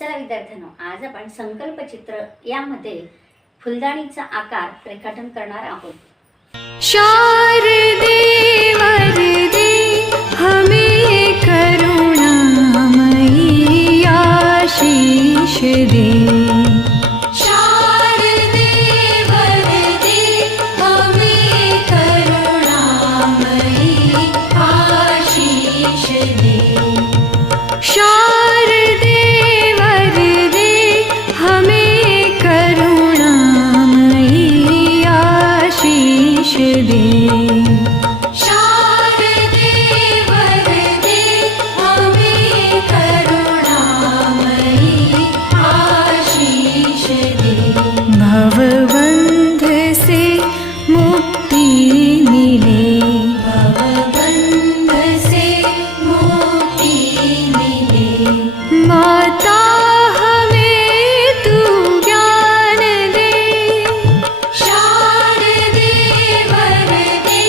चला विद्यार्थ्यांनो, आज आपण संकल्पचित्र यामध्ये फुलदाणीचा आकार रेखाटन करणार आहोत. शारदे वरदे हमें करुणामयी आशीष दे. शारदे वरदे हमें करुणामयी आशीष दे. शारदे वरदे हमें करुणामयी आशीष दे. शारदे वरदे हमें करुणामयी आशीष दे. भवबंध से मुक्ति मिले. भवबंध से मुक्ति मिले. माता हमें तू ज्ञान दे. शारदे वरदे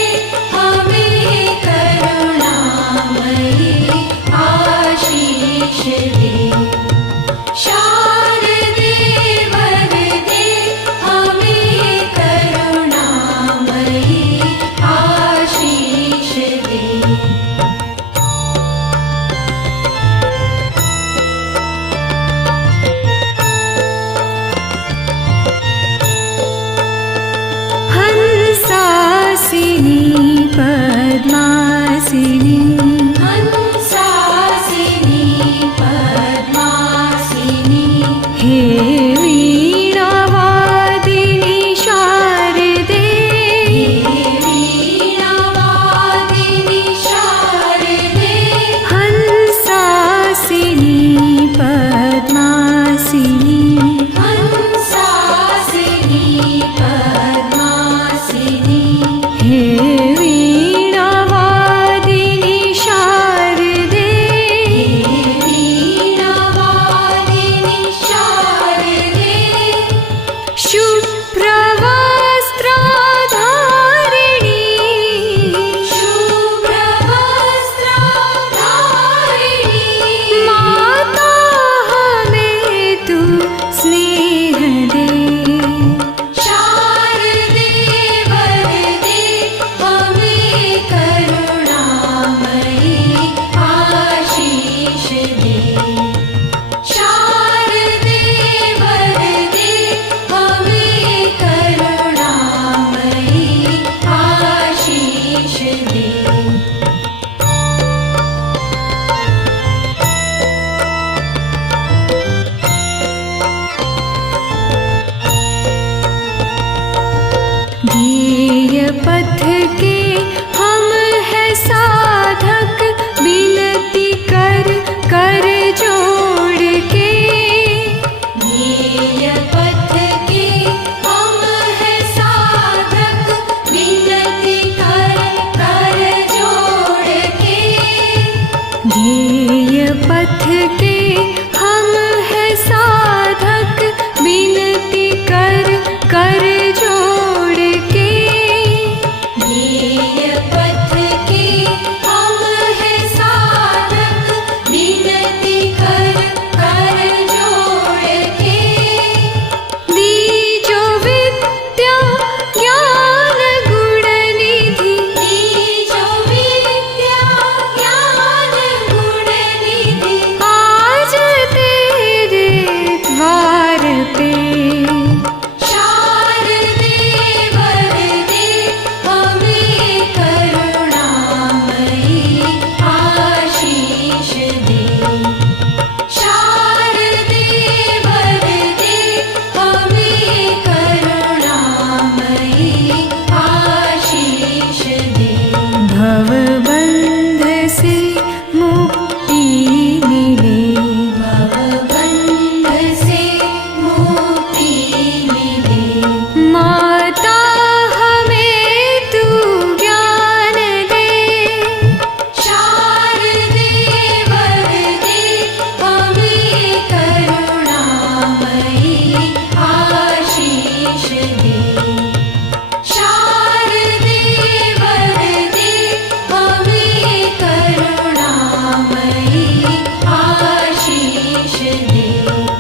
हमें करुणामयी आशीष दे. शारदे वरदे हमें करुणामयी आशीष दे. हंसासिनी पद्मासिनी. हंसासिनी पद्मासिनी. हे वीणावादिनी शारदे. हे वीणावादिनी शारदे. हंसासिनी पद्मासिनी. हंसासिनी पद्मासिनी. हे वीणावादिनी शारदे. हे वीणावादिनी शारदे. हे